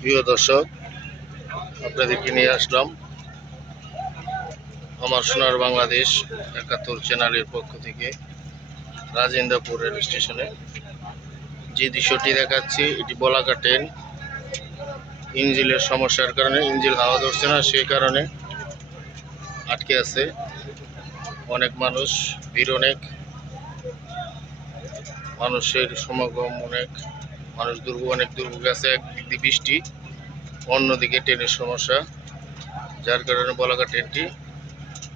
প্রিয় দর্শক, আপনাদেরকে নিয়ে আসলাম আমার সোনার বাংলাদেশ একাত্তর চ্যানেলের পক্ষ থেকে রাজেন্দ্রপুর রেল স্টেশনে। যে দৃশ্যটি দেখাচ্ছি, এটি বলাকা ট্রেন। ইঞ্জিনের সমস্যার কারণে, ইঞ্জিন হাওয়া ধরছে না, সেই কারণে আটকে আছে। অনেক মানুষ, ভিড় অনেক। মানুষের সমাগম অনেক। মানুষ দুর্ভোগ, অনেক দুর্ভোগ আছে, একদিক দিয়ে বৃষ্টি, অন্যদিকে ট্রেনের সমস্যা, যার কারণে বলাকা ট্রেনটি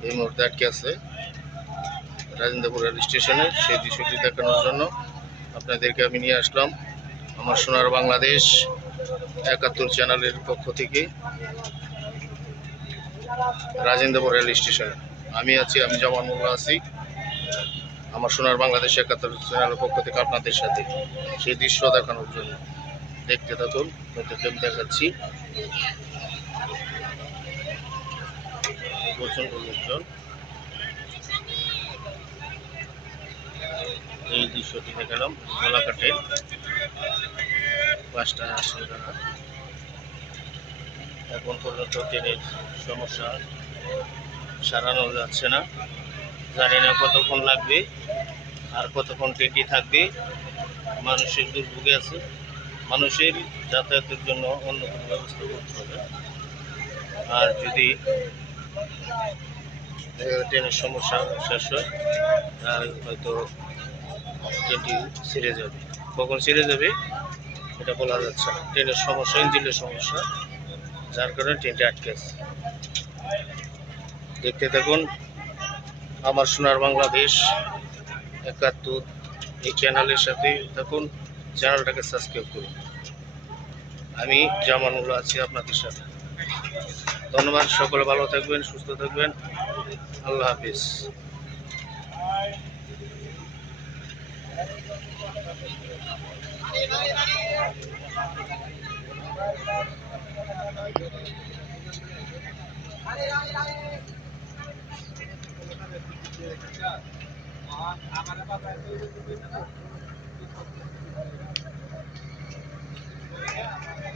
এই মুহূর্তে আটকে আছে। রাজেন্দ্রপুর রেল স্টেশনে সেই দৃশ্যটি দেখানোর জন্য আপনাদেরকে আমি নিয়ে আসলাম আমার সোনার বাংলাদেশ একাত্তর চ্যানেলের পক্ষ থেকে রাজেন্দ্রপুর রেল স্টেশনে। আমি আছি, আমি জামান মোল্লা আছি। আমার সোনার বাংলাদেশ একাত্তর চ্যানেলের পক্ষ থেকে আপনাদের সাথে সেই দৃশ্য দেখানোর জন্য। দেখতে থাকুন আমি দেখাচ্ছি। প্রচণ্ড লোকজন এই দৃশ্যটি দেখালাম গোলাঘাটে পাঁচটা আসলে এখন পর্যন্ত ট্রেনের সমস্যা সারানো যাচ্ছে না। জানি না কতক্ষণ লাগবে আর কতক্ষণ ট্রেনটি থাকবে। মানুষের দুর্ভোগে আছে। মানুষের যাতায়াতের জন্য অন্য কোনো ব্যবস্থা করতে হবে। আর যদি ট্রেনের সমস্যা শেষ হয়, তাহলে হয়তো ট্রেনটি ছেড়ে যাবে। কখন ছেড়ে যাবে, এটা বলা যাচ্ছে না। ট্রেনের সমস্যা, ইঞ্জিনের সমস্যা, যার কারণে ট্রেনটি আটকে আছে। দেখতে থাকুন আমার সোনার বাংলাদেশ একাত্তর এই চ্যানেলের সাথে থাকুন চ্যানেলটাকে সাবস্ক্রাইব করুন। আমি জামানুল আছি আপনাদের সাথে। ধন্যবাদ, সকলে ভালো থাকবেন, সুস্থ থাকবেন। আল্লাহ হাফিজ। Thank you. আমার